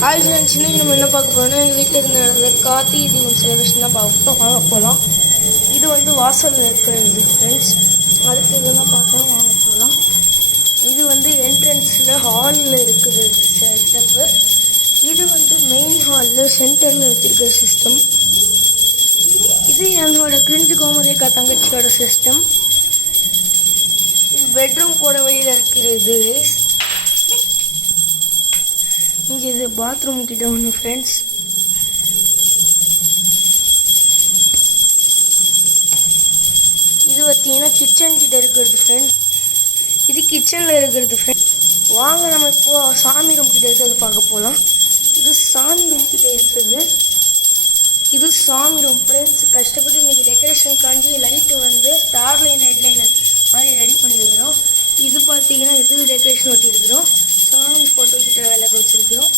Hi friends, இன்னைக்கு நம்ம என்ன பார்க்க போறோம்னா எங்கள் வீட்டில் இருந்து நடந்த கார்த்திகை தீபம் செலிப்ரேஷன் தான் வாங்க போகலாம். இது வந்து வாசலில் இருக்கிறது ஃப்ரெண்ட்ஸ். அடுத்து இதெல்லாம் பார்த்தா வாங்க போகலாம். இது வந்து என்ட்ரன்ஸில் ஹாலில் இருக்குது செட்டப்பு. இது வந்து மெயின் ஹாலில் சென்டரில் வச்சுருக்கிற சிஸ்டம். இது என்னோட கிரிஞ்சு கோமரேக்கா தங்கச்சியோட சிஸ்டம். இது பெட்ரூம் போட வழியில் இருக்கிறது. இங்கே இது பாத்ரூம் கிட்ட ஒன்று ஃப்ரெண்ட்ஸ். இது பார்த்தீங்கன்னா கிச்சன் கிட்ட இருக்கிறது ஃப்ரெண்ட்ஸ். இது கிச்சனில் இருக்கிறது ஃப்ரெண்ட்ஸ். வாங்க நம்ம இப்போ சாமி ரூம் கிட்ட இருக்கிறது பார்க்க போகலாம். இது சாமி ரூம் கிட்ட இருக்குது. இது சாமி ரூம் ஃப்ரெண்ட்ஸ். கஷ்டப்பட்டு இன்றைக்கி டெக்கரேஷனுக்காண்டி லைட்டு வந்து ஸ்டார் லைன் ஹெட்லைனர் மாதிரி ரெடி பண்ணியிருக்கிறோம். இது பார்த்தீங்கன்னா இது டெக்கரேஷன் ஒட்டியிருக்கிறோம். சாமி ஃபோட்டோ கிட்ட விளக்கு வச்சுருக்கிறோம்.